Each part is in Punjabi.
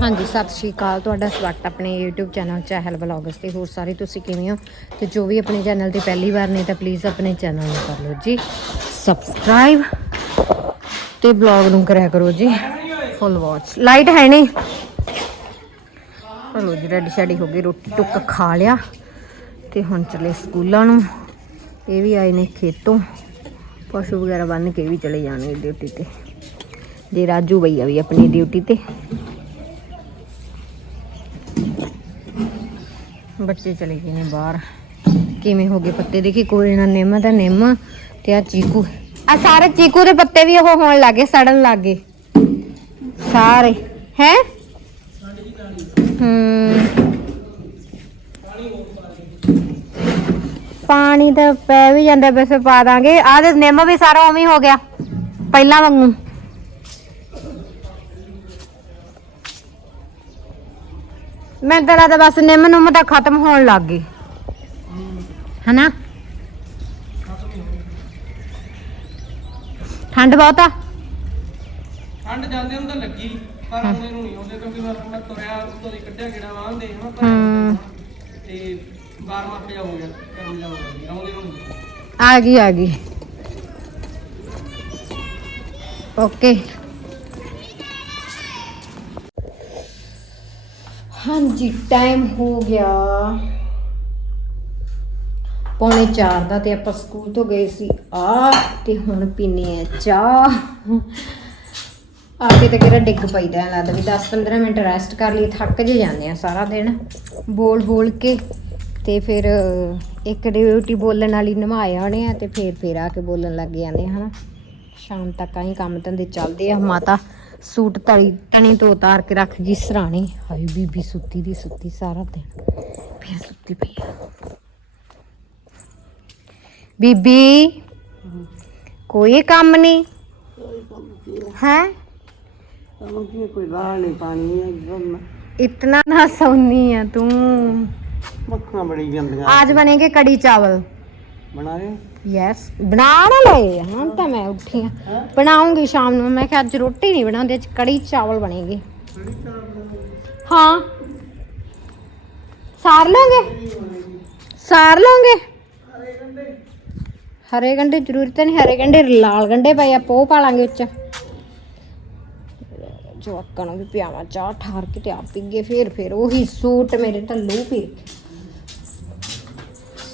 ਹਾਂਜੀ, ਸਤਿ ਸ਼੍ਰੀ ਅਕਾਲ। ਤੁਹਾਡਾ ਸਵਾਗਤ ਆਪਣੇ YouTube ਚੈਨਲ ਚਾਹਲ ਵਲੌਗਸ ਤੇ। ਹੋਰ ਸਾਰੇ ਤੁਸੀਂ ਕਿਵੇਂ ਹੋ? ਤੇ ਜੋ ਵੀ ਆਪਣੇ ਚੈਨਲ ਤੇ ਪਹਿਲੀ ਵਾਰ ਨੇ ਤਾਂ ਪਲੀਜ਼ ਆਪਣੇ ਚੈਨਲ ਨੂੰ ਕਰ ਲਓ ਜੀ। ਸਬਸਕ੍ਰਾਈਬ ਤੇ ਵਲੌਗ ਨੂੰ ਕਰਿਆ ਕਰੋ ਜੀ। ਫੁੱਲ ਵਾਚ ਲਾਈਟ ਹੈ ਨਹੀਂ। ਚਲੋ ਜੀ, ਰੈਡੀ ਸ਼ੈਡੀ ਹੋ ਗਈ, ਰੋਟੀ ਟੁੱਕ ਖਾ ਲਿਆ। ਤੇ ਹੁਣ ਚਲੇ ਸਕੂਲਾਂ ਨੂੰ। ਇਹ ਵੀ ਆਏ ਨੇ ਖੇਤੋਂ। ਪਸ਼ੂ ਵਗੈਰਾ ਬੰਨ ਕੇ ਵੀ ਚਲੇ ਜਾਣਗੇ ਡਿਊਟੀ ਤੇ। ਜੇ ਰਾਜੂ ਭਈਆ ਵੀ ਆਪਣੀ ਡਿਊਟੀ ਤੇ। ਬੱਚੇ ਚਲੇ ਗਏ ਨੇ ਬਾਹਰ। ਕਿਵੇਂ ਹੋ ਗਏ ਪੱਤੇ? ਦੇਖੀ, ਕੋਈ ਨਾ ਨਿੰਮ ਦਾ ਨਿੰਮ, ਤੇ ਆ ਚੀਕੂ। ਆ ਸਾਰੇ ਚੀਕੂ ਦੇ ਪੱਤੇ ਵੀ ਉਹ ਹੋਣ ਲੱਗੇ ਸੜਨ ਲੱਗੇ ਸਾਰੇ। ਹੈ? ਹੂੰ। ਪਾਣੀ ਤਾਂ ਪੈ ਵੀ ਜਾਂਦਾ, ਵੈਸੇ ਪਾ ਦਾਂਗੇ। ਆਹ ਤੇ ਨਿੰਮ ਵੀ ਸਾਰਾ ਉਵੇਂ ਹੋ ਗਿਆ, ਪਹਿਲਾਂ ਵਾਂਗੂ। ਮੈਂ ਤਾਂ ਲੱਗਦਾ ਬਸ ਨਿੰਮ ਨੂੰ ਤਾਂ ਖਤਮ ਹੋਣ ਲੱਗ ਗਈ। ਹਨਾ? ਠੰਡ ਬਹੁਤ ਆ? ਠੰਡ ਜਾਂਦੇ ਨੂੰ ਤਾਂ ਲੱਗੀ ਪਰ ਆਉਂਦੇ ਨੂੰ ਨਹੀਂ ਆਉਂਦੇ ਕਿਉਂਕਿ ਮੈਂ ਮੈਂ ਤੁਰਿਆ ਉੱਤੋਂ ਦੀ ਕੱਢਿਆ ਗੇੜਾ ਵਾਂਦੇ ਹਾਂ ਹੂੰ। ਤੇ ਬਾਰ ਮਾਪ ਜਾ ਹੋ ਗਿਆ ਕਰਮ ਜਾ ਹੋ ਗਿਆ ਆਉਂਦੇ ਨੂੰ ਨਹੀਂ। ਆ ਗਈ ਆ ਗਈ। ਓਕੇ। ਹਾਂਜੀ ਟਾਈਮ ਹੋ ਗਿਆ। ਪੌਣੇ 4 ਦਾ ਤੇ ਆਪਾਂ ਸਕੂਲ ਤੋਂ ਗਏ ਸੀ। ਆ ਤੇ ਹੁਣ ਪੀਨੇ ਆ ਚਾਹ। ਆ ਕੇ ਤਾਂ ਕਿਹੜਾ ਡਿੱਗ ਪਈਦਾ, ਐਂ ਲੱਗਦਾ ਵੀ 10-15 ਮਿੰਟ ਰੈਸਟ ਕਰ ਲਈ, ਥੱਕ ਜੇ ਜਾਂਦੇ ਆ ਸਾਰਾ ਦਿਨ। ਬੋਲ ਬੋਲ ਕੇ ਤੇ ਫਿਰ ਇੱਕ ਡਿਊਟੀ ਬੋਲਣ ਵਾਲੀ ਨਮਾਏ ਆਉਣੇ ਆ ਤੇ ਫਿਰ ਫਿਰ ਆ ਕੇ ਬੋਲਣ ਲੱਗ ਜਾਂਦੇ ਆ, ਹਨਾ। ਸ਼ਾਮ ਤੱਕ ਆਈ ਕੰਮ ਧੰਦੇ ਚੱਲਦੇ ਆ ਮਾਤਾ। ਸੂਟ ਤਲੀ ਤਣੀ ਤੋਂ ਉਤਾਰ ਕੇ ਰੱਖ ਗਈ ਸਰਾਣੀ। ਹਾਏ ਬੀਬੀ ਸੁੱਤੀ ਦੀ ਸੁੱਤੀ ਸਾਰਾ ਦਿਨ। ਫੇਰ ਸੁੱਤੀ ਪਈ ਬੀਬੀ ਕੋਈ ਕੰਮ ਨਹੀਂ? ਹੈ? ਕੋਈ ਬਾਹਰ ਨਹੀਂ ਪਾਣੀ ਹੈ ਇਤਨਾ ਨਾ ਸੌਨੀ ਆ ਤੂੰ। ਮੱਖਾਂ ਬੜੀ ਗੰਦੀਆਂ। ਆਜ ਬਣੇਗੇ ਕੜੀ ਚਾਵਲ। ਬਣਾਏ? ਯੈਸ ਬਣਾ ਨਾ ਲਏ ਹਾਂ ਤਾਂ ਮੈਂ ਉੱਠੀ ਆ। ਬਣਾਉਂਗੀ ਸ਼ਾਮ ਨੂੰ। ਮੈਂ ਕਿਹਾ ਅੱਜ ਰੋਟੀ ਨਹੀਂ ਬਣਾਉਂਦੇ ਅੱਜ ਕੜੀ ਚਾਵਲ ਬਣੇਗੀ। ਹਾਂ। ਸਾਰ ਲਾਂਗੇ ਸਾਰ ਲਾਂਗੇ ਹਰੇ ਗੰਡੇ ਜ਼ਰੂਰ ਤਾਂ ਨਹੀਂ। ਹਰੇ ਗੰਡੇ ਲਾਲ ਗੰਡੇ ਪਏ ਪੋ ਪਾ ਲਾਂਗੇ ਉੱਚ। ਜਵਾਕਾਂ ਨੂੰ ਵੀ ਪਿਆਵਾ ਚਾਹ ਠਾਰ ਕੇ ਤੇ ਆ ਪੀਗੇ ਫੇਰ ਫੇਰ ਉਹੀ ਸੂਟ ਮੇਰੇ ਤਾਂ ਲੂ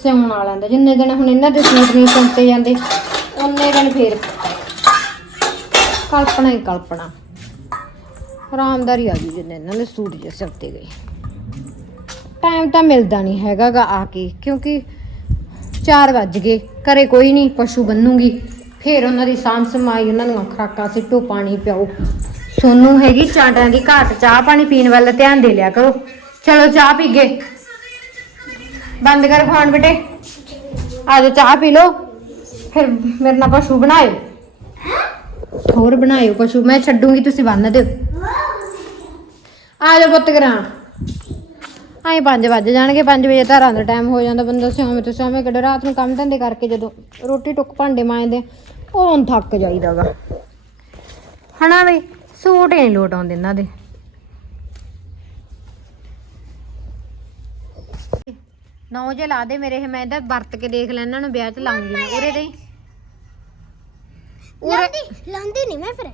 ਸਿਮਣ ਵਾਲਿਆਂ ਦਾ ਜਿੰਨੇ ਦਿਨ ਹੁਣ ਇਹਨਾਂ ਦੇ ਸੂਟ ਨਹੀਂ ਸੁੰਤੇ ਜਾਂਦੇ, ਉਹਨੇ ਦਿਨ ਫੇਰ ਕਲਪਨਾ ਹੀ ਕਲਪਨਾ। ਆਰਾਮਦਾਰੀ ਆ ਗਈ ਜਿੰਨੇ ਇਹਨਾਂ ਦੇ ਸੂਟ ਜੇ ਸਿਲਤੇ ਗਏ। ਟਾਈਮ ਤਾਂ ਮਿਲਦਾ ਨਹੀਂ ਹੈਗਾਗਾ ਆ ਕੇ, ਕਿਉਂਕਿ 4 ਵੱਜ ਗਏ, ਘਰੇ ਕੋਈ ਨਹੀਂ, ਪਸ਼ੂ ਬੰਨੂਗੀ। ਫੇਰ ਉਹਨਾਂ ਦੀ ਸਾਂਭ ਸਮਾਈ ਉਹਨਾਂ ਨੂੰ ਖਰਾਕਾਂ ਸਿੱਟੋ ਪਾਣੀ ਪਿਆਓ। ਸੋਨੂੰ ਹੈਗੀ ਚਾਂਟਾਂ ਦੀ ਘਾਟ, ਚਾਹ ਪਾਣੀ ਪੀਣ ਵੱਲ ਧਿਆਨ ਦੇ ਲਿਆ ਕਰੋ। ਚਲੋ ਚਾਹ ਪੀਗੇ ਬੰਦ ਕਰ ਖਾਣ ਬੇਟੇ। ਆ ਜਾ ਚਾਹ ਪੀ ਲਓ, ਫਿਰ ਮੇਰੇ ਨਾਲ ਪਸ਼ੂ ਬਣਾਇਓ। ਹੋਰ ਬਣਾਇਓ ਪਸ਼ੂ, ਮੈਂ ਛੱਡੂਗੀ, ਤੁਸੀਂ ਬੰਨ ਦਿਓ। ਆ ਜਾ ਪੁੱਤ ਕਰਾਂ ਆਏ 5 ਵੱਜ ਜਾਣਗੇ 5 ਵਜੇ ਧਾਰਾਂ ਦਾ ਟਾਈਮ ਹੋ ਜਾਂਦਾ, ਬੰਦਾ ਸਿਆਵੇਂ ਤੋਂ ਸਿਆਵੇਂ ਕਿਹੜੇ ਰਾਤ ਨੂੰ ਕੰਮ ਧੰਦੇ ਕਰਕੇ ਜਦੋਂ ਰੋਟੀ ਟੁੱਕ ਭਾਂਡੇ ਮਾਂਜਦੇ ਉਹ ਹੁਣ ਥੱਕ ਜਾਈਦਾਗਾ ਹਨਾ ਬਈ ਸੂਟ ਹੀ ਨਹੀਂ ਲੋਟ ਆਉਂਦੇ ਇਹਨਾਂ ਦੇ। ਨੌ ਜੇ ਲਾ ਦੇ ਮੇਰੇ ਇਹ ਮੈਂ ਇਹਦਾ ਵਰਤ ਕੇ ਦੇਖ ਲੈ ਇਹਨਾਂ ਨੂੰ ਵਿਆਹ ਚ ਲਾਉਂਗੀ ਮੈਂ ਉਰੇ ਦੇ ਉਰੇ ਲਾਉਂਦੀ ਲਾਉਂਦੀ ਨਹੀਂ ਮੈਂ ਫਿਰ।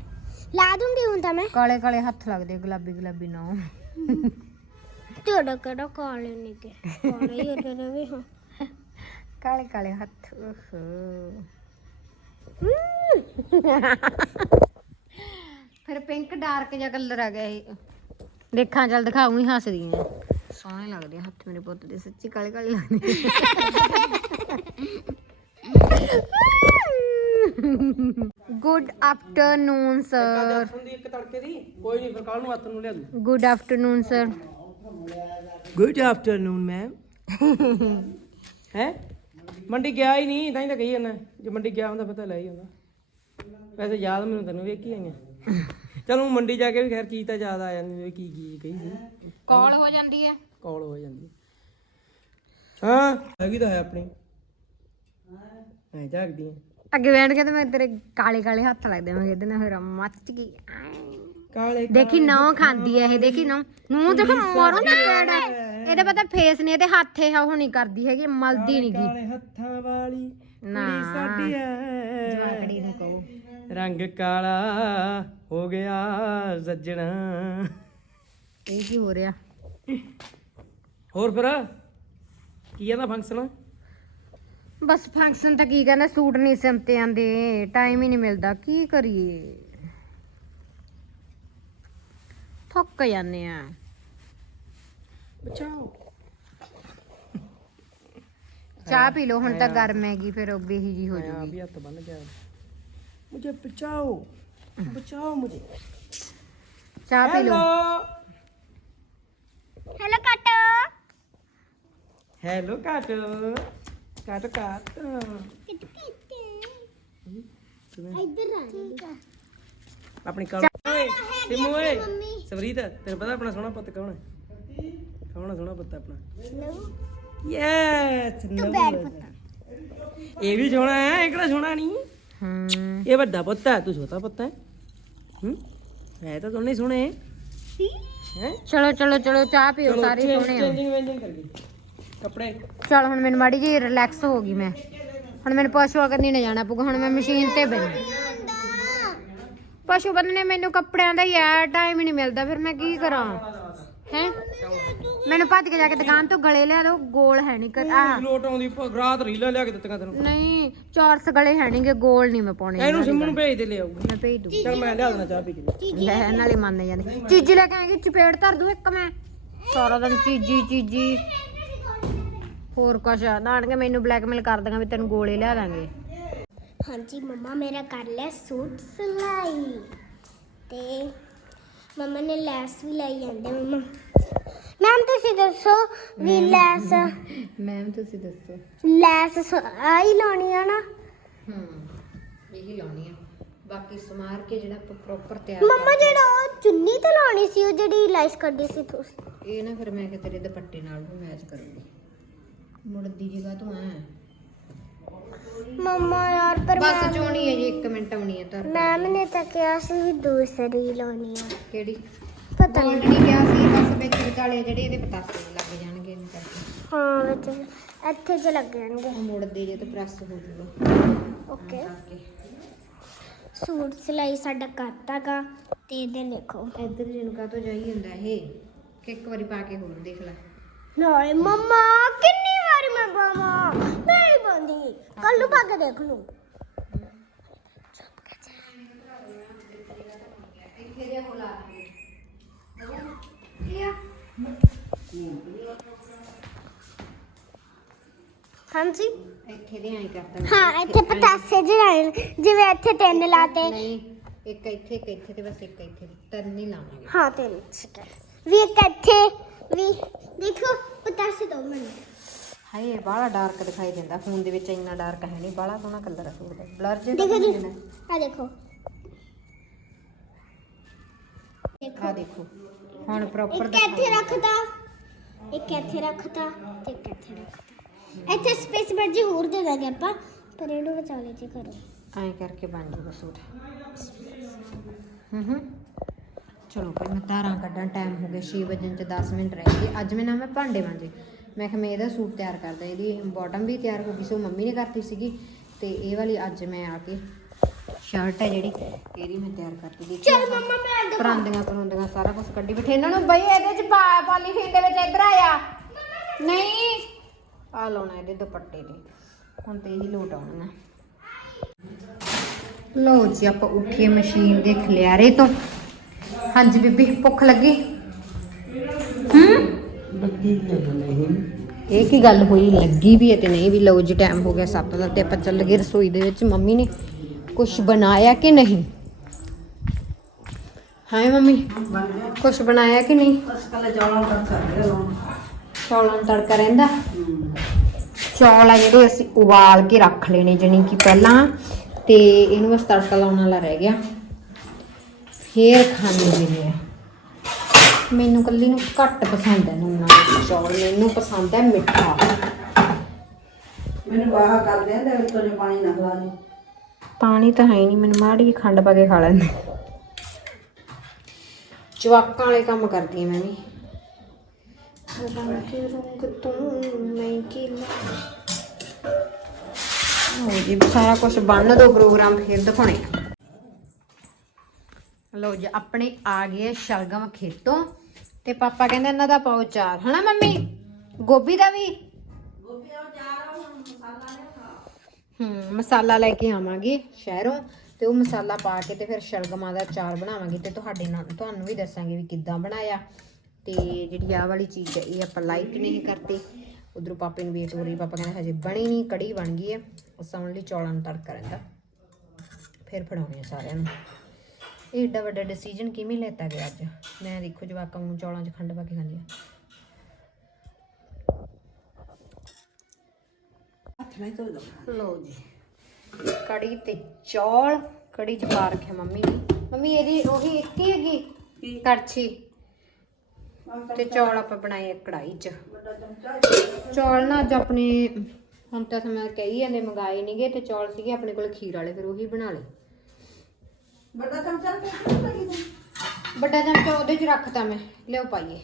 ਲਾ ਦੂੰਗੀ ਹੁਣ ਤਾਂ ਮੈਂ। ਕਾਲੇ ਕਾਲੇ ਹੱਥ ਲੱਗਦੇ ਗੁਲਾਬੀ ਗੁਲਾਬੀ ਨੌ ਤੁਹਾਡਾ ਕਿਹੜਾ ਕਾਲੇ ਨਹੀਂ ਕਿ? ਕਾਲੇ ਹੀ ਉਹਦੇ ਵੀ ਹਾਂ ਕਾਲੇ ਕਾਲੇ ਹੱਥ ਓਹੋ। ਫਿਰ ਪਿੰਕ ਡਾਰਕ ਜਿਹਾ ਕਲਰ ਆ ਗਿਆ ਇਹ। ਦੇਖਾਂ ਚੱਲ ਦਿਖਾਉਂ ਹੀ ਹੱਸਦੀ ਆ। ਸੋਹਣੇ ਲੱਗਦੇ ਆ ਹੱਥ ਮੇਰੇ ਪੁੱਤ ਦੇ ਸੱਚੀ ਕਾਲੇ ਕਾਲੇ ਲੱਗਦੇ ਗੁੱਡ ਆਫਟਰਨੂਨ ਸਰ ਹੱਥਾਂ ਦੀ ਇੱਕ ਤੜਕੇ ਦੀ ਕੋਈ ਨਹੀਂ ਫਿਰ ਕੱਲ ਨੂੰ ਹੱਥ ਨੂੰ ਲਿਆ ਦੂੰ। Good afternoon sir good afternoon ma'am ਹੈ? ਮੰਡੀ ਗਿਆ ਹੀ ਨਹੀਂ ਤਾਂ ਹੀ ਤਾਂ ਕਹੀ ਜਾਂਦਾ। ਜੇ ਮੰਡੀ ਗਿਆ ਹੁੰਦਾ ਪਤਾ ਲੈ ਹੀ ਹੁੰਦਾ ਵੈਸੇ ਯਾਦ ਮੈਨੂੰ ਤੈਨੂੰ ਵੇਖ ਹੀ ਆਈਆਂ। ਚਲੋ ਮੰਡੀ ਜਾ ਕੇ ਵੀ ਖੈਰ ਚੀਜ਼ ਤਾਂ ਯਾਦ ਆ ਜਾਂਦੀ ਵੀ ਕੀ ਕੀ ਕਹੀ ਸੀ ਕਾਲ ਹੋ ਜਾਂਦੀ ਹੈ। ਕਾਲ ਹੋ ਜਾਂਦੀ ਹਾਂ। ਹੈਗੀ ਤਾਂ ਹੈ ਆਪਣੀ। ਐ ਜਾਗਦੀ ਹੈ। ਅੱਗੇ ਬੈਠ ਕੇ ਤੇ ਮੈਂ ਤੇਰੇ ਕਾਲੇ ਕਾਲੇ ਹੱਥ ਲੱਗਦੇ ਮੈਂ ਇਹਦੇ ਨਾਲ ਫਿਰ ਮੱਚ ਗਈ। ਕਾਲੇ ਦੇਖੀ ਨੌ ਖਾਂਦੀ ਐ ਇਹ ਦੇਖੀ ਨੌ ਨੂੰ ਦੇਖੋ ਮੋਰੋਂ ਦਾ ਪੇੜ ਇਹਦਾ ਪਤਾ ਫੇਸ ਨਹੀਂ ਇਹਦੇ ਹੱਥ ਇਹ ਉਹ ਨਹੀਂ ਕਰਦੀ ਹੈਗੀ ਮਲਦੀ ਨਹੀਂ ਗੀ। ਕਾਲੇ ਹੱਥਾਂ ਵਾਲੀ ਕੁੜੀ ਸਾਡੀ ਐ। ਜਵਾਕੜੀ ਨੂੰ ਕਹੋ। ਰੰਗ ਕਾਲਾ ਹੋ ਗਿਆ ਸੱਜਣਾ। ਇਹ ਕੀ ਹੋ ਰਿਹਾ? ਹੋਰ ਫਿਰ? ਕੀ ਕਹਿੰਦਾ ਫੰਕਸ਼ਨ ਬਸ ਫੰਕਸ਼ਨ ਤਾਂ ਕੀ ਕਹਿੰਦਾ ਸੂਟ ਨਹੀਂ ਸਿਮਤੇ ਆਂਦੇ ਟਾਈਮ ਹੀ ਨਹੀਂ ਮਿਲਦਾ ਕੀ ਕਰੀਏ? ਥੱਕ ਜਾਂਦੇ ਆ। ਬਚਾਓ। ਚਾਹ ਪੀ ਲੋ ਹੁਣ ਤਾਂ ਗਰਮ ਹੈਗੀ ਫਿਰ ਉਹ ਬੇਹੀ ਜੀ ਹੋ ਜੂਗੀ। ਵੀ ਹੱਥ ਬੰਨ ਗਿਆ। ਮੁਝੇ ਬਚਾਓ ਬਚਾਓ ਮੁਝੇ। ਚਾਹ ਪੀ ਲਓ। ਹੈਲੋ ਹੈਲੋ ਕਾਟੋ ਕਾਟੋ ਕਾਟੋ ਕਿੱਥੇ ਕਿੱਥੇ ਇੱਧਰ ਆ ਠੀਕ ਆ ਆਪਣੀ ਕਾਲ ਓਏ। ਸਿਮੂ ਓਏ ਸਵਰੀਤ ਤੈਨੂੰ ਪਤਾ ਆਪਣਾ ਸੋਹਣਾ ਪੁੱਤ ਕੌਣ ਹੈ? ਕੌਣ ਸੋਹਣਾ ਪੁੱਤ ਆਪਣਾ? ਯੈਸ ਨੋ ਇਹ ਵੀ ਸੋਹਣਾ ਹੈ ਇਹ ਕਿਹੜਾ ਸੋਹਣਾ ਨਹੀਂ ਹਾਂ। ਇਹ ਵੱਡਾ ਪੁੱਤ ਹੈ ਤੂੰ ਛੋਟਾ ਪੁੱਤ ਹੈ। ਹੂੰ? ਹੈ ਤਾਂ ਦੋਨੇ ਸੋਹਣੇ। ਚਾਹ ਪੀਓ ਕੱਪੜੇ। ਚਲ ਹੁਣ ਮੈਨੂੰ ਮਾੜੀ ਜੀ ਰਿਲੈਕਸ ਹੋ ਗਈ ਮੈਂ। ਹੁਣ ਮੈਨੂੰ ਪਸ਼ੂ ਕਰਨੀ ਨਾ ਜਾਣਾ ਪਊਗਾ ਹੁਣ ਮੈਂ ਮਸ਼ੀਨ ਤੇ ਬੈਠੀ ਪਸ਼ੂ ਬੰਨਣੇ ਮੈਨੂੰ ਕੱਪੜਿਆਂ ਦਾ ਆ ਟਾਈਮ ਹੀ ਨਹੀਂ ਮਿਲਦਾ ਫਿਰ ਮੈਂ ਕੀ ਕਰਾਂ? ਹੈ? ਮੈਨੂੰ ਭੱਜ ਕੇ ਜਾ ਕੇ ਦੁਕਾਨ ਤੋਂ ਗਲੇ ਲਿਆ ਦੋ ਗੋਲ ਹੈ ਨਹੀਂ ਕਰ ਆ ਲੋਟ ਆਉਂਦੀ ਪ- ਰਾਤ ਰੀਲਾਂ ਲਿਆ ਕੇ ਦਿੱਤੀਆਂ ਤੈਨੂੰ। ਨਹੀਂ ਚੌਰਸ ਗਲੇ ਹੈ ਨਹੀਂਗੇ ਗੋਲ ਨਹੀਂ ਮੈਂ ਪਾਉਣੇ ਇਹਨੂੰ ਸਿੰਮੂ ਨੂੰ ਭੇਜ ਦੇ ਲੈ ਆਊਗੀ। ਮੈਂ ਭੇਜ ਦੂੰ ਚਲ ਮੈਂ ਲਿਆ ਦੇਣਾ ਚਾਹ ਪੀ ਕੇ। ਲੈ ਨਾਲੇ ਮੰਨ ਜਾਂਦੇ। ਚੀਜੀ ਲੈ ਕੇ ਆਏਗੀ ਚਪੇੜ ਧਰ ਦੂ ਇੱਕ ਮੈਂ। ਸਾਰਾ ਦਿਨ ਚੀਜੀ ਚੀਜੀ। ਹੋਰ ਕੁਛ? ਨਾਣਗੇ ਮੈਨੂੰ ਬਲੈਕਮੇਲ ਕਰ ਦਾਂਗਾ ਵੀ ਤੈਨੂੰ ਗੋਲੇ ਲਿਆ ਦਾਂਗੇ। ਹਾਂਜੀ ਮੰਮਾ ਮੇਰਾ ਕਰ ਲਿਆ ਸੂਟ ਸਿਲਾਈ। ਤੇ ਮੰਮਾ ਨੇ ਲੈਸ ਵੀ ਲਾਈ ਜਾਂਦੇ ਮੰਮਾ। ਮੈਮ ਤੁਸੀਂ ਦੱਸੋ ਵੀ ਲੈਸ ਮੈਮ ਤੁਸੀਂ ਦੱਸੋ। ਲੈਸ ਸ- ਆਹੀ ਲਾਉਣੀ ਆ ਨਾ? ਹੂੰ ਇਹੀ ਲਾਉਣੀ ਆ। ਬਾਕੀ ਸਮਾਰ ਕੇ ਜਿਹੜਾ ਪ੍ਰੋਪਰ ਤਿਆਰ ਮੰਮਾ ਜਿਹੜਾ ਉਹ ਚੁੰਨੀ ਤੇ ਲਾਉਣੀ ਸੀ ਉਹ ਜਿਹੜੀ ਲੈਸ ਕਰਦੀ ਸੀ ਤੁਸੀਂ? ਇਹ ਨਾ ਫਿਰ ਮੈਂ ਕਿ ਤੇਰੇ ਦੁਪੱਟੇ ਨਾਲ ਵੀ ਮੈਚ ਕਰੂੰਗੀ। ਮੁੜਦੀ ਜਗ੍ਹਾ ਤੋਂ ਐ। ਮੰਮਾ ਯਾਰ ਪਰ ਬਸ ਚੋਣੀ ਹੈ ਜੀ 1 ਮਿੰਟ ਆਉਣੀ ਹੈ ਤਾਂ ਮੈਮ ਨੇ ਤਾਂ ਕਿਹਾ ਸੀ ਵੀ ਦੂਸਰੀ ਲਾਉਣੀ ਆ। ਕਿਹੜੀ? ਪਤਾ ਨਹੀਂ। ਗੋਲਡਨੀ ਕਿਹਾ ਸੀ ਬਸ ਵਿੱਚ ਵਿਚਾਲੇ ਜਿਹੜੇ ਇਹਦੇ ਪਤਾਸੇ ਲੱਗ ਜਾਣਗੇ ਇਹਨਾਂ ਕਰਕੇ। ਹਾਂ ਵਿੱਚ ਇੱਥੇ ਚ ਲੱਗ ਜਾਣਗੇ। ਉਹ ਮੁੜਦੇ ਜੇ ਤੇ ਪ੍ਰੈਸ ਹੋ ਜਾਊਗਾ। ਓਕੇ। ਕਰਕੇ। ਸੂਟ ਸਿਲਾਈ ਸਾਡਾ ਕਰਤਾਗਾ ਤੇ ਇਹਦੇ ਦੇਖੋ ਇੱਧਰ ਜਿਹਨੂੰ ਕਾ ਤੋਂ ਜਾਈ ਹੁੰਦਾ ਇਹ? ਕਿ ਇੱਕ ਵਾਰੀ ਪਾ ਕੇ ਹੋਰ ਦੇਖ ਲੈ। ਨਾਲੇ ਮੰਮਾ ਕਿੰਨੀ ਮੈਂ ਨਹੀਂ ਪਾਉਂਦੀ ਕੱਲ ਨੂੰ ਪਾ ਕੇ ਦੇਖ ਲੂੰ ਹਾਂਜੀ? ਇੱਥੇ ਦੇ ਐਂ ਕਰਤਾ। ਹਾਂ ਇੱਥੇ ਪਤਾਸੇ ਜਰਾਏ ਜਿਵੇਂ ਇੱਥੇ ਤਿੰਨ ਲਾਤੇ। ਨਹੀਂ ਇੱਕ ਇੱਥੇ ਇੱਕ ਇੱਥੇ ਤੇ ਬਸ ਇੱਕ ਇੱਥੇ ਤਿੰਨ ਨਹੀਂ ਲਾਵਾਂਗੇ। ਹਾਂ ਤਿੰਨ ਠੀਕ ਹੈ ਵੀ ਇੱਕ ਇੱਥੇ ਵੀ ਦੇਖੋ ਪਤਾਸੇ ਦੋ ਮੈਨੂੰ ਹਾਏ ਬਾਹਲਾ ਡਾਰਕ ਦਿਖਾਈ ਦਿੰਦਾ। ਫੋਨ ਦੇ ਵਿੱਚ ਇੰਨਾ ਡਾਰਕ ਹੈ ਨਹੀਂ ਬਾਹਲਾ ਸੋਹਣਾ ਕਲਰ ਹੈ ਸੂਟ ਦਾ। ਬਲਰ ਜਿਹਾ ਦੇਖੋ ਜੀ। ਆ ਦੇਖੋ। ਆ ਦੇਖੋ। ਹੁਣ ਪ੍ਰੋਪਰ ਇੱਕ ਇੱਥੇ ਰੱਖਦਾ ਇੱਕ ਇੱਥੇ ਰੱਖਦਾ ਤੇ ਇੱਕ ਇੱਥੇ ਰੱਖਦਾ ਇੱਥੇ ਸਪੇਸ ਮਰਜ਼ੀ ਹੋਰ ਦੇ ਦਾਂਗੇ ਆਪਾਂ ਪਰ ਇਹਨੂੰ ਵਿਚਾਲੇ ਚ ਕਰੋ ਐਂ ਕਰਕੇ ਬਣ ਜੂਗਾ ਸੂਟ। ਹੂੰ ਹੂੰ। ਚਲੋ ਭਾਈ ਮੈਂ ਤਾਰਾਂ ਕੱਢਾਂ ਟਾਈਮ ਹੋ ਗਿਆ 6 ਵਜੇ ਚ 10 ਮਿੰਟ ਰਹਿ ਗਏ। ਅੱਜ ਮੈਂ ਨਾ ਮੈਂ ਭਾਂਡੇ ਮਾਂਜੇ। ਮੈਂ ਕਿਹਾ ਮੈਂ ਇਹਦਾ ਸੂਟ ਤਿਆਰ ਕਰਦਾ ਇਹਦੀ ਬਾਟਮ ਵੀ ਤਿਆਰ ਹੋ ਗਈ ਸੋ ਮੰਮੀ ਨੇ ਕਰਤੀ ਸੀਗੀ ਤੇ ਇਹ ਵਾਲੀ ਅੱਜ ਮੈਂ ਆ ਕੇ ਸ਼ਰਟ ਹੈ ਜਿਹੜੀ ਇਹਦੀ ਮੈਂ ਤਿਆਰ ਕਰਤੀ ਦੇਖੀ। ਚਲ ਮੰਮਾ ਮੈਂ ਅੱਗੇ ਪਰਾਂਦੀਆਂ ਪਰਾਂਦੀਆਂ ਸਾਰਾ ਕੁਝ ਕੱਢੀ ਬੈਠੇ। ਇਹਨਾਂ ਨੂੰ ਬਈ ਇਹਦੇ ਚ ਪੋਲੀਥੀਨ ਦੇ ਵਿੱਚ ਇੱਧਰ ਆਇਆ। ਨਹੀਂ ਆ ਲਾਉਣਾ ਇਹਦੇ ਦੁਪੱਟੇ ਤੇ। ਹੁਣ ਤੇ ਇਹੀ ਲੋਟ ਆਉਣਾ। ਲਓ ਜੀ ਆਪਾਂ ਉੱਠੀਏ ਮਸ਼ੀਨ ਦੇ ਖਲਿਆਰੇ ਤੋਂ। ਹਾਂਜੀ ਬੀਬੀ ਭੁੱਖ ਲੱਗੀ? ਹੂੰ ਇਹ। ਕੀ ਗੱਲ ਹੋਈ? ਲੱਗੀ ਵੀ ਹੈ ਤੇ ਨਹੀਂ ਵੀ? ਲਓ ਜੀ ਟਾਈਮ ਹੋ ਗਿਆ 7 ਦਾ ਤੇ ਆਪਾਂ ਚੱਲ ਗਏ ਰਸੋਈ ਦੇ ਵਿੱਚ। ਮੰਮੀ ਨੇ ਕੁਝ ਬਣਾਇਆ ਕਿ ਨਹੀਂ? ਹਾਏ ਮੰਮੀ। ਕੁਝ ਬਣਾਇਆ ਕਿ ਨਹੀਂ? ਚੌਲਾਂ ਨੂੰ ਤੜਕਾ ਰਹਿੰਦਾ? ਚੌਲ ਆ ਜਿਹੜੇ ਅਸੀਂ ਉਬਾਲ ਕੇ ਰੱਖ ਲੈਣੇ ਜਣੀ ਕਿ ਪਹਿਲਾਂ ਤੇ ਇਹਨੂੰ ਬਸ ਤੜਕਾ ਲਾਉਣ ਵਾਲਾ ਰਹਿ ਗਿਆ। ਫੇਰ ਖਾਣੇ ਨੇ ਮੈਨੂੰ ਕੱਲੀ ਨੂੰ ਘੱਟ ਪਸੰਦ ਹੈ ਨੂਨ ਚੌਲ ਮੈਨੂੰ ਪਸੰਦ ਹੈ ਮਿੱਠਾ। ਮੈਨੂੰ ਬਾਹਰ ਕਰ ਦੇ ਤੇ ਵਿੱਚ ਤੋਂ ਪਾਣੀ ਨਾ ਖਲਾ ਦੇ ਪਾਣੀ ਤਾਂ ਹੈ ਹੀ ਨਹੀਂ ਮੈਨੂੰ ਮਾੜੀ ਜਿਹੀ ਖੰਡ ਪਾ ਕੇ ਖਾ ਲੈਂਦੇ। ਜਵਾਕਾਂ ਵਾਲੇ ਕੰਮ ਕਰਦੀ ਹਾਂ ਮੈਂ ਵੀ। ਰੰਗ ਰੰਗ ਤੂੰ ਮੈਂ ਕੀ ਹੋ ਜੀ ਸਾਰਾ ਕੁਝ ਬੰਨ ਦੋ ਪ੍ਰੋਗਰਾਮ ਫਿਰ ਦਿਖਾਉਣੇ ਲਓ ਜੀ ਆਪਣੇ ਆ ਗਏ ਸ਼ਲਗਮ ਖੇਤੋਂ। ਤੇ ਪਾਪਾ ਕਹਿੰਦੇ ਇਹਨਾਂ ਦਾ ਪਾਓ ਚਾਰ। ਹਨਾ ਮੰਮੀ? ਗੋਭੀ ਦਾ ਵੀ? ਹੂੰ, ਮਸਾਲਾ ਲੈ ਕੇ ਆਵਾਂਗੇ ਸ਼ਹਿਰੋਂ ਤੇ ਉਹ ਮਸਾਲਾ ਪਾ ਕੇ ਤੇ ਫਿਰ ਸ਼ਲਗਮਾਂ ਦਾ ਚਾਰ ਬਣਾਵਾਂਗੇ ਤੇ ਤੁਹਾਡੇ ਨਾਲ ਤੁਹਾਨੂੰ ਵੀ ਦੱਸਾਂਗੇ ਵੀ ਕਿੱਦਾਂ ਬਣਾਇਆ। ਤੇ ਜਿਹੜੀ ਆਹ ਵਾਲੀ ਚੀਜ਼ ਹੈ, ਇਹ ਆਪਾਂ ਲਾਈਕ ਨਹੀਂ ਕਰਤੇ। ਉਧਰੋਂ ਪਾਪੇ ਨੂੰ ਵੇਟ ਹੋ ਰਹੀ, ਪਾਪਾ ਕਹਿੰਦੇ ਹਜੇ ਬਣੀ ਨਹੀਂ, ਕੜੀ ਬਣ ਗਈ ਹੈ। ਉਸਾਂ ਲਈ ਚੌਲਾਂ ਨੂੰ ਤੜਕਾ ਰਹਿੰਦਾ। ਫਿਰ ਫੜਾਉਣੀ ਸਾਰਿਆਂ ਨੂੰ। ਇਹ ਏਡਾ ਵੱਡਾ ਡਿਸੀਜਨ ਕਿਵੇਂ ਲੈਤਾ ਗਿਆ ਅੱਜ? ਮੈਂ ਦੇਖੋ ਜਵਾਕਾਂ ਨੂੰ ਚੌਲਾਂ 'ਚ ਖੰਡ ਪਾ ਕੇ ਖਾਂਦੀ ਆ ਹੱਥ ਨਹੀਂ ਧੋਦਾ ਲਓ। ਜੀ। ਕੜੀ ਤੇ ਚੌਲ। ਕੜੀ ਚ ਪਾ ਰੱਖਿਆ ਮੰਮੀ ਨੇ। ਮੰਮੀ ਇਹਦੀ ਉਹੀ ਇੱਕ ਹੀ ਹੈਗੀ? ਕੜਛੀ। ਤੇ ਚੌਲ ਆਪਾਂ ਬਣਾਏ ਆ ਕੜਾਈ ਚ। ਚੌਲ ਨਾ ਅੱਜ ਆਪਣੇ ਹੁਣ ਤਾਂ ਮੈਂ ਕਹੀ ਜਾਂਦੇ ਮੰਗਾਏ ਨਹੀਂਗੇ ਤੇ ਚੌਲ ਸੀਗੇ ਆਪਣੇ ਕੋਲ ਖੀਰ ਵਾਲੇ ਫਿਰ ਉਹੀ ਬਣਾ ਲਏ। ਵੱਡਾ ਚਮਚਾ ਕਿੱਥੇ ਲੱਗੀ ਤੂੰ? ਵੱਡਾ ਚਮਚਾ ਉਹਦੇ ਚ ਰੱਖਤਾ ਮੈਂ ਲਿਓ ਪਾਈਏ।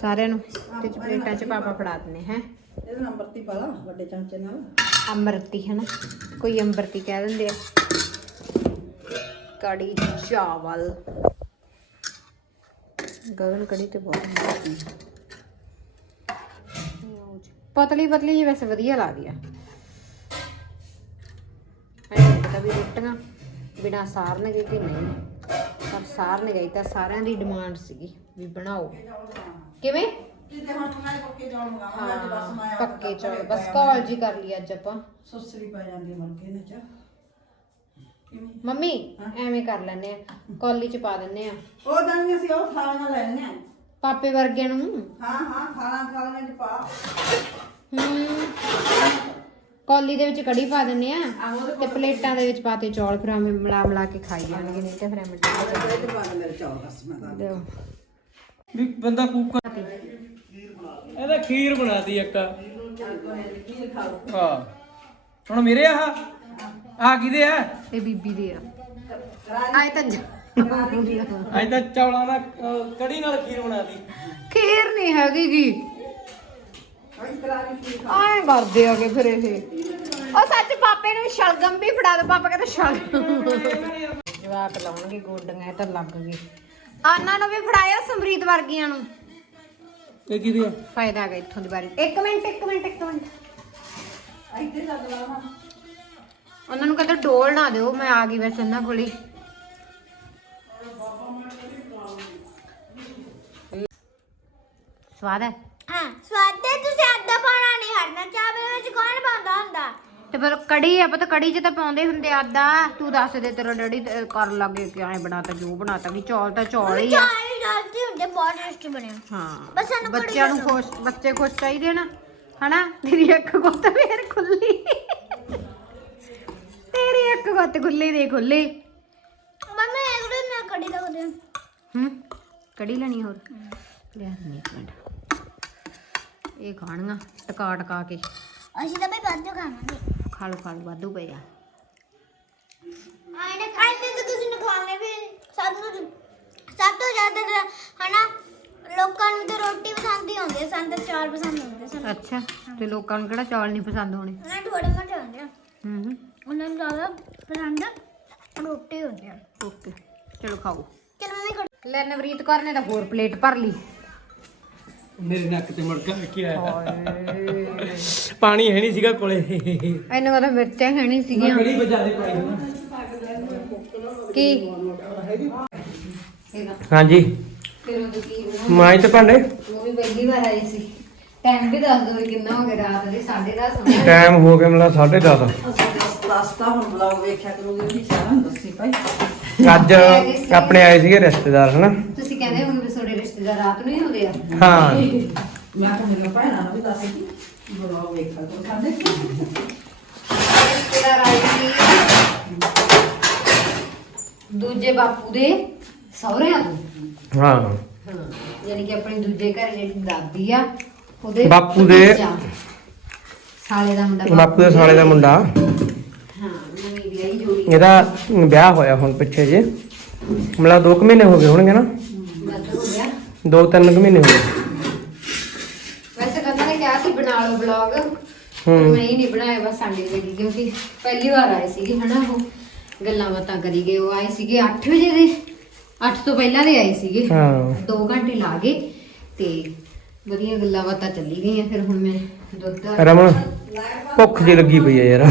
ਸਾਰਿਆਂ ਨੂੰ ਤੇ ਚ ਪਲੇਟਾਂ ਚ ਪਾਪਾ ਫੜਾ ਦਿੰਨੇ ਹੈ। ਇਹਦੇ ਨਾਲ ਬੱਤੀ ਪਾ ਲਾ ਵੱਡੇ ਚਮਚੇ ਨਾਲ। ਅੰਮ੍ਰਿਤੀ ਹੈ ਨਾ ਕੋਈ ਅੰਮ੍ਰਿਤੀ ਕਹਿ ਦਿੰਦੇ ਆ। ਕੜੀ ਚਾਵਲ। ਗਗਨ ਕੜੀ ਤੇ ਬਹੁਤ ਜੀ। ਪਤਲੀ ਪਤਲੀ ਜਿਹੀ ਵੈਸੇ ਵਧੀਆ ਲੱਗਦੀ ਆ। ਐਂ ਪਤਾ ਵੀ ਰੋਟੀਆਂ। ਬਿਨਾ ਸਾਰਨਗੇ ਕਿ ਨਹੀਂ। ਪਰ ਸਾਰਨੇ ਗਈ ਤਾਂ ਸਾਰਿਆਂ ਦੀ ਡਿਮਾਂਡ ਸੀਗੀ ਵੀ ਬਣਾਓ। ਕਿਵੇਂ? ਕਿਤੇ ਹੁਣ ਮੈਂ ਪੱਕੇ ਚੌਲ ਮੰਗਾਵਾਂਗਾ ਅੱਜ ਬਸ ਮੈਂ ਹਾਂ ਪੱਕੇ ਚੌਲ ਬਸ ਕਾਲ ਜੀ ਕਰ ਲਈ ਅੱਜ ਆਪਾਂ। ਸੁਸਰੀ ਪੈ ਜਾਂਦੀ ਕੇ ਨੇ ਚ। ਮੰਮੀ ਐਵੇਂ ਕਰ ਲੈਨੇ ਆ ਕੌਲੀ ਚ ਪਾ ਦਿੰਨੇ ਆ। ਉਹ ਦੰਗ ਅਸੀਂ ਉਹ ਥਾਲਾਂ ਨਾਲ ਲੈਣੇ ਆ। ਪਾਪੇ ਵਰਗੇ ਨੂੰ। ਹਾਂ ਹਾਂ ਥਾਲਾਂ ਥਾਲਾਂ ਵਿੱਚ ਪਾ। ਹੂੰ। ਕੌਲੀ ਦੇ ਵਿੱਚ ਕੜੀ ਪਾ ਦਿੰਨੇ ਆ ਤੇ ਪਲੇਟਾਂ ਦੇ ਵਿੱਚ ਪਾਤੇ ਚੌਲ ਫਿਰ ਐਵੇਂ ਮਿਲਾ ਮਿਲਾ ਕੇ ਖਾਈ ਜਾਣਗੇ। ਨਹੀਂ ਤੇ ਫਿਰ ਐਵੇਂ ਡਿੱਗ ਇਹਦੇ ਬਾਅਦ ਮੇਰੇ ਚੌਲ ਬਸ ਮੈਂ ਤਾਂ ਦਿਓ ਵੀ ਬੰਦਾ ਕੂਕਾ ਇਹਦਾ ਖੀਰ ਬਣਾਤੀ ਇੱਕ। ਹਾਂ। ਹੁਣ ਮੇਰੇ ਆਹ ਆ ਕਿਹਦੇ ਆ? ਤੇ ਬੀਬੀ ਦੇ ਆ। ਆਏ ਤਾਂ ਅੱਜ ਤਾਂ ਚੌਲਾਂ ਦਾ ਕੜੀ ਨਾਲ ਖੀਰ ਬਣਾਤੀ। ਖੀਰ ਨਹੀਂ ਹੈਗੀ ਗੀ। ਆਏ ਕਰਦੇ ਆਗੇ ਫਿਰ ਇਹ। ਉਹ ਸੱਚ ਪਾਪੇ ਨੂੰ ਸ਼ਲਗਮ ਵੀ ਫੜਾ ਦੋ ਪਾਪਾ ਕਹਿੰਦਾ ਸ਼ਲਗਮ। ਜਵਾਕ ਲਾਉਣਗੇ ਗੋਡੀਆਂ ਤਾਂ ਲੱਗ ਗਏ। ਆਨਾ ਨੂੰ ਵੀ ਫੜਾਇਆ ਸਮਰੀਤ ਵਰਗੀਆਂ ਨੂੰ। ਇਹ ਕਿਹਦੇ ਆ? ਫਾਇਦਾ ਹੈਗਾ ਇੱਥੋਂ ਦੀ ਬਾਰੀ ਇੱਕ ਮਿੰਟ ਇੱਕ ਮਿੰਟ ਇੱਕ ਮਿੰਟ। ਇੱਥੇ ਲੱਗ ਲਾ ਨਾ ਉਹਨਾਂ ਨੂੰ ਕਹਿੰਦਾ ਡੋਲ ਨਾ ਦਿਓ ਮੈਂ ਆ ਗਈ ਵੈਸੇ ਇਹਨਾਂ ਕੋਲ। ਸਵਾਦ ਹੈ? ਹਾਂ ਸਵਾਦੇ ਤੁਸੀਂ ਅੱਧਾ ਪਾਣਾ ਨਹੀਂ ਹਟਣਾ ਦੇ ਵਿੱਚ ਕੌਣ ਪਾਉਂਦਾ ਹੁੰਦਾ? ਤੇ ਫਿਰ ਕੜੀ ਆ ਪਤਾ ਕੜੀ 'ਚ ਤਾਂ ਪਾਉਂਦੇ ਹੁੰਦੇ ਆਦਾ ਤੂੰ ਦੱਸ ਦੇ ਤੇਰਾ ਡੈਡੀ ਤੇ ਕਰਨ ਲੱਗੇ ਕਿ ਐਂ ਬਣਾਤਾ ਜੋ ਬਣਾਤਾ ਵੀ ਚੌਲ ਤਾਂ ਚੌਲ ਹੀ ਆ। ਚਾਹ ਹੀ ਜਲਦੀ ਹੁੰਦੇ ਬਹੁਤ ਟੇਸਟੀ ਬਣਿਆ। ਹਾਂ ਬਸ ਸਾਨੂੰ ਕੜੀ ਬੱਚਿਆਂ ਨੂੰ ਖੁਸ਼ ਬੱਚੇ ਖੁਸ਼ ਚਾਹੀਦੇ ਨਾ ਹਨਾ? ਤੇਰੀ ਇੱਕ ਗੁੱਤ ਫੇਰ ਖੁੱਲੀ। ਤੇਰੀ ਇੱਕ ਗੁੱਤ ਖੁੱਲੀ ਦੇ ਖੁੱਲੀ। ਮੰਮੀ ਇਹਦੇ ਨਾਲ ਕੜੀ ਦਾ ਕਦੇ ਹੂੰ? ਕੜੀ ਲੈਣੀ ਹੋਰ? ਲਿਆ ਦਿੰਦੀ ਇੱਕ ਮਿੰਟ। ਇਹ ਖਾਣੀਆਂ ਟਕਾ ਟਕਾ ਕੇ। ਅਸੀਂ ਤਾਂ ਬਈ ਬਾਅਦ ਖਾਵਾਂਗੇ। ਖਾ ਲਓ ਖਾ ਲਓ ਵਾਧੂ ਪਏ ਆ। ਆਇਨੇ ਖਾਣੇ ਤਾਂ ਤੁਸੀਂ ਨੇ ਖਾਣੇ ਵੀ। ਸਭ ਨੂੰ ਸਭ ਤੋਂ ਜ਼ਿਆਦਾ ਹਨਾ ਲੋਕਾਂ ਨੂੰ ਤਾਂ ਰੋਟੀ ਪਸੰਦ ਹੀ ਹੁੰਦੀ ਹੈ ਸਾਨੂੰ ਤਾਂ ਚਾਰ ਪਸੰਦ ਹੁੰਦੇ ਸਾਨੂੰ। ਅੱਛਾ ਤੇ ਲੋਕਾਂ ਨੂੰ ਕਿਹੜਾ ਚੌਲ ਨਹੀਂ ਪਸੰਦ ਹੋਣੇ? ਉਹਨਾਂ ਨੂੰ ਥੋੜੇ ਮੋਟੇ ਹੁੰਦੇ ਆ। ਹੂੰ ਹੂੰ। ਉਹਨਾਂ ਨੂੰ ਜ਼ਿਆਦਾ ਪਸੰਦ ਰੋਟੀ ਹੁੰਦੀ ਆ। ਓਕੇ ਚਲੋ ਖਾਓ। ਚਲ ਮੰਮੀ ਲੈ ਨਵਰੀਤ ਕੌਰ ਨੇ ਤਾਂ ਹੋਰ ਪਲੇਟ ਭਰ ਲਈ। ਮੇਰੇ ਨੱਕ ਤੇ ਮੜਕਾ ਕੀ ਆਇਆ ਪਾਣੀ ਹੈ ਨਹੀਂ ਸੀਗਾ ਕੋਲੇ। ਇਹਨੂੰ ਉਹਦਾ ਮਿਰਚਾਂ ਖਾਣੀ ਸੀਗੀਆਂ। ਕੜੀ ਬਜਾ ਦੇ ਪਾਈ ਕੀ? ਹਾਂਜੀ। ਮਾਈ ਤੇ ਭਾਂਡੇ? ਉਹ ਵੀ ਪਹਿਲੀ ਵਾਰ ਆਈ ਸੀ। ਟਾਈਮ ਵੀ ਦੱਸ ਦੋ ਕਿੰਨਾ ਹੋ ਗਿਆ ਰਾਤ ਦੇ 10:30 ਹੋਏ ਟਾਈਮ ਹੋ ਗਿਆ ਮਤਲਬ 10:30 ਰਸਤਾ ਹੁਣ ਬਲੌਗ ਵੇਖਿਆ ਕਰੋਗੇ ਵੀ ਸਾਰਾ ਨੂੰ ਦੱਸੀ ਭਾਈ। ਅੱਜ ਆਪਣੇ ਆਏ ਸੀਗੇ ਰਿਸ਼ਤੇਦਾਰ ਹਨਾ? ਤੁਸੀਂ ਕਹਿੰਦੇ ਹੁਣ ਰਿਸ਼ਤੇਦਾਰ ਰਾਤ ਨੂੰ ਹੀ ਹੁੰਦੇ ਆ। ਹਾਂ। ਮੈਂ ਤਾਂ ਮੇਰੇ ਭੈਣਾਂ ਨੂੰ ਵੀ ਦੱਸ ਦਿੱਤੀ ਬਲੌਗ ਵੇਖਿਆ ਕਰੋ ਸਾਡੇ ਰਿਸ਼ਤੇਦਾਰ ਆਏ ਸੀ। ਦੂਜੇ ਬਾਪੂ ਦੇ ਸਹੁਰਿਆਂ ਤੋਂ। ਹਾਂ। ਹਾਂ ਯਾਨੀ ਕਿ ਆਪਣੀ ਦੂਜੇ ਘਰ ਜਿਹੜੀ ਦਾਦੀ ਆ ਉਹਦੇ ਬਾਪੂ ਦੇ- ਸਾਲੇ ਦਾ ਮੁੰਡਾ ਬਾਪੂ ਦੇ ਸਾਲੇ ਦਾ ਮੁੰਡਾ। ਹਾਂ ਨਵੀਂ ਵਿਆਹੀ ਜੋੜੀ ਇਹਦਾ ਵਿਆਹ ਹੋਇਆ ਹੁਣ ਪਿੱਛੇ ਜੇ। ਮਤਲਬ 2 ਮਹੀਨੇ ਹੋ ਗਏ ਹੋਣਗੇ ਨਾ। ਦੋ ਤਿੰਨ ਕੁ ਮਹੀਨੇ ਹੋ ਗਏ। ਵੈਸੇ ਕੰਨਾਂ ਨੇ ਕਿਹਾ ਸੀ ਬਣਾ ਲਓ ਵਲੌਗ ਹੂੰ। ਮੈਂ ਹੀ ਨਹੀਂ ਬਣਾਇਆ ਬਸ ਸੰਡੇ ਦੇ ਕਿਉਂਕਿ ਪਹਿਲੀ ਵਾਰ ਆਏ ਸੀਗੇ ਹਨਾ ਉਹ। ਗੱਲਾਂ ਬਾਤਾਂ ਕਰੀ ਗਏ ਉਹ ਆਏ ਸੀਗੇ 8 ਵਜੇ ਦੇ। 8 ਤੋਂ ਪਹਿਲਾਂ ਦੇ ਆਏ ਸੀਗੇ। ਹਾਂ। 2 ਘੰਟੇ ਲਾ ਗਏ ਤੇ ਵਧੀਆ ਗੱਲਾਂ ਬਾਤਾਂ ਚੱਲੀ ਗਈਆਂ। ਫਿਰ ਹੁਣ ਮੈਂ ਦੁੱਧ ਰਮਨ ਭੁੱਖ ਜੀ ਲੱਗੀ ਪਈ ਆ ਯਾਰ।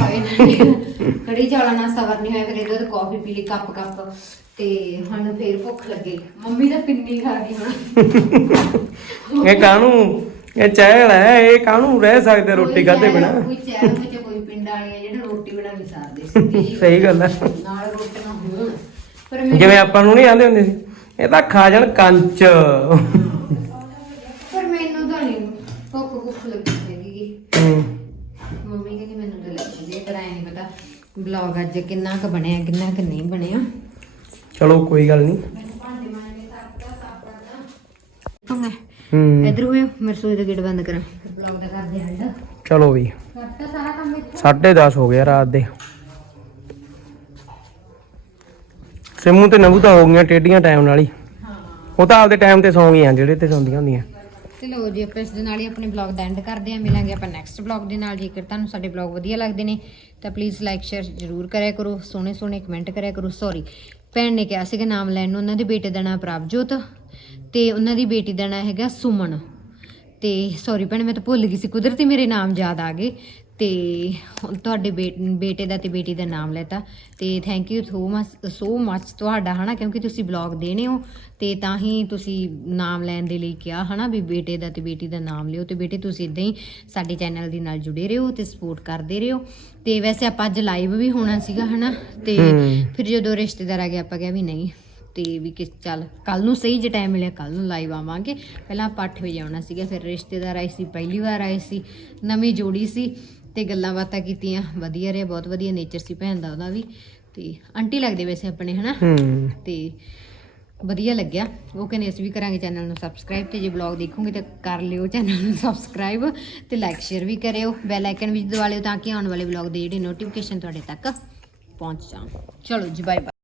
ਕੜੀ ਚਾਵਲਾਂ ਨਾਲ ਸਬਰ ਨਹੀਂ ਹੋਇਆ ਫਿਰ ਇਹਦੇ ਕਾਫੀ ਪੀ ਲਈ ਕੱਪ ਕੱਪ ਤੇ ਹੁਣ ਫੇਰ ਭੁੱਖ ਲੱਗੀ। ਮੰਮੀ ਤਾਂ ਪਿੰਨੀ ਖਾ ਗਈ ਹੁਣ। ਇਹ ਕਾਹਨੂੰ? ਇਹ ਚਹਿਲ ਹੈ ਇਹ ਕਾਹਨੂੰ ਰਹਿ ਸਕਦੇ ਰੋਟੀ ਖਾਦੇ ਬਿਨਾ? ਕੋਈ ਚੈਰ ਵਿੱਚ ਕੋਈ ਪਿੰਡ ਵਾਲੀਆਂ ਜਿਹੜੇ ਰੋਟੀ ਬਣਾ ਨਹੀਂ ਸਕਦੇ ਸਹੀ ਗੱਲ ਹੈ। ਨਾਲ ਰੋਟੀਆਂ ਹੋਣ। ਪਰ ਮੈਨੂੰ ਜਿਵੇਂ ਆਪਾਂ ਨੂੰ ਨਹੀਂ ਆਂਦੇ ਹੁੰਦੇ ਸੀ। ਇਹ ਤਾਂ ਖਾ ਜਾਣ ਕੰਚ। ਪਰ ਮੈਨੂੰ ਤਾਂ ਨਹੀਂ ਭੁੱਖ ਭੁੱਖ ਲੱਗੀ ਹੈਗੀ। ਹੂੰ। ਮੰਮੀ ਕਹਿੰਦੀ ਮੈਨੂੰ ਤਾਂ ਲੱਗੀ ਜੇ ਪਰ ਐ ਨਹੀਂ ਪਤਾ ਬਲੌਗ ਅੱਜ ਕਿੰਨਾ ਕੁ ਬਣਿਆ ਕਿੰਨਾ ਕੁ ਨਹੀਂ ਬਣਿਆ। ਚਲੋ ਕੋਈ ਗੱਲ ਨਹੀਂ। ਮੈਂ ਹੂੰ। ਇਧਰ ਹੋਇਆ ਮੈਂ ਰਸੋਈ ਦਾ ਗੇਟ ਬੰਦ ਕਰਾਂ। ਬਲੌਗ ਦਾ ਕਰਦੇ ਹੰਡ ਚਲੋ ਵੀ। ਕਰਤਾ ਸਾਰਾ ਕੰਮ ਵਿੱਚ 10:30 ਹੋ ਗਿਆ ਰਾਤ ਦੇ। ਸਿਮੂ ਤੇ ਨਵੂ ਤਾਂ ਹੋ ਗਈਆਂ ਟੇਡੀਆਂ ਟਾਈਮ ਨਾਲ ਹੀ। ਉਹ ਤਾਂ ਆਪਦੇ ਟਾਈਮ ਤੇ ਸੌਂ ਗਈਆਂ ਜਿਹੜੇ ਤੇ ਸੌਂਦੀਆਂ ਹੁੰਦੀਆਂ। ਤੇ ਲੋ ਜੀ ਆਪਾਂ ਇਸ ਦੇ ਨਾਲ ਹੀ ਆਪਣੇ ਬਲੌਗ ਦਾ ਐਂਡ ਕਰਦੇ ਹਾਂ। ਮਿਲਾਂਗੇ ਆਪਾਂ ਨੈਕਸਟ ਬਲੌਗ ਦੇ ਨਾਲ। ਜੇਕਰ ਤੁਹਾਨੂੰ ਸਾਡੇ ਬਲੌਗ ਵਧੀਆ ਲੱਗਦੇ ਨੇ ਤਾਂ ਪਲੀਜ਼ ਲਾਈਕ ਸ਼ੇਅਰ ਜ਼ਰੂਰ ਕਰਿਆ ਕਰੋ। ਸੋਹਣੇ ਸੋਹਣੇ ਕਮੈਂਟ ਕਰਿਆ ਕਰੋ। ਸੌਰੀ ਭੈਣ ਨੇ ਕਿਹਾ ਸੀਗਾ ਨਾਮ ਲੈਣ ਨੂੰ, ਉਹਨਾਂ ਦੇ ਬੇਟੇ ਦਾ ਨਾਮ ਪ੍ਰਭਜੋਤ ਤੇ ਉਹਨਾਂ ਦੀ ਬੇਟੀ ਦਾ ਨਾਮ ਹੈਗਾ ਸੁਮਨ। ਤੇ ਸੌਰੀ ਭੈਣ, ਮੈਂ ਤਾਂ ਭੁੱਲ ਗਈ ਸੀ, ਕੁਦਰਤੀ ਮੇਰੇ ਨਾਮ ਯਾਦ ਆ ਗਏ। ਤੇ ਤੁਹਾਡੇ ਬੇਟੇ ਦਾ ਤੇ ਬੇਟੀ ਦਾ ਨਾਮ ਲੈਤਾ। ਤੇ thank you so much so much ਤੁਹਾਡਾ ਹਨਾ? ਕਿਉਂਕਿ ਤੁਸੀਂ ਬਲੌਗ ਦੇਣੇ ਹੋ ਤੇ ਤਾਂ ਹੀ ਤੁਸੀਂ ਨਾਮ ਲੈਣ ਦੇ ਲਈ ਕਿਹਾ ਹਨਾ? ਵੀ ਬੇਟੇ ਦਾ ਤੇ ਬੇਟੀ ਦਾ ਨਾਮ ਲਿਓ। ਤੇ ਬੇਟੇ ਤੁਸੀਂ ਇਦਾਂ ਹੀ ਸਾਡੇ ਚੈਨਲ ਦੇ ਨਾਲ ਜੁੜੇ ਰਹੋ ਤੇ ਸਪੋਰਟ ਕਰਦੇ ਰਹੋ। ਤੇ ਵੈਸੇ ਆਪਾਂ ਅੱਜ ਲਾਈਵ ਵੀ ਹੋਣਾ ਸੀਗਾ ਹਨਾ? ਤੇ। ਫਿਰ ਜਦੋਂ ਰਿਸ਼ਤੇਦਾਰ ਆ ਗਏ ਆਪਾਂ ਕਿਹਾ ਵੀ ਨਹੀਂ ਤੇ ਵੀ ਕਿ ਚੱਲ ਕੱਲ ਨੂੰ ਸਹੀ ਜੇ ਟਾਈਮ ਮਿਲਿਆ ਕੱਲ ਨੂੰ ਲਾਈਵ ਆਵਾਂਗੇ। ਪਹਿਲਾਂ ਆਪਾਂ 8 ਵਜੇ ਆਉਣਾ ਸੀਗਾ ਫਿਰ ਰਿਸ਼ਤੇਦਾਰ ਆਏ ਸੀ ਪਹਿਲੀ ਵਾਰ ਆਏ ਸੀ ਨਵੀਂ ਜੋੜੀ ਸੀ। ਤੇ ਗੱਲਾਂ ਬਾਤਾਂ ਕੀਤੀਆਂ। ਵਧੀਆ ਰਿਹਾ ਬਹੁਤ ਵਧੀਆ ਨੇਚਰ ਸੀ ਭੈਣ ਦਾ ਉਹਦਾ ਵੀ। ਤੇ ਆਂਟੀ ਲੱਗਦੇ ਵੈਸੇ ਆਪਣੇ ਹਨਾ? ਹੂੰ। ਤੇ ਵਧੀਆ ਲੱਗਿਆ। ਉਹ ਕਹਿੰਦੇ ਅਸੀਂ ਵੀ ਕਰਾਂਗੇ ਚੈਨਲ ਨੂੰ ਸਬਸਕ੍ਰਾਈਬ ਤੇ ਜੇ ਬਲੌਗ ਦੇਖੋਗੇ ਤਾਂ ਕਰ ਲਿਓ ਚੈਨਲ ਨੂੰ ਸਬਸਕ੍ਰਾਈਬ ਤੇ ਲਾਈਕ ਸ਼ੇਅਰ ਵੀ ਕਰਿਓ। ਬੈਲ ਆਈਕਨ ਵੀ ਦਬਾ ਲਿਓ ਤਾਂ ਕਿ ਆਉਣ ਵਾਲੇ ਬਲੌਗ ਦੇ ਜਿਹੜੇ ਨੋਟੀਫਿਕੇਸ਼ਨ ਤੁਹਾਡੇ ਤੱਕ ਪਹੁੰਚ ਜਾਣ। ਚਲੋ ਜੀ ਬਾਏ ਬਾਏ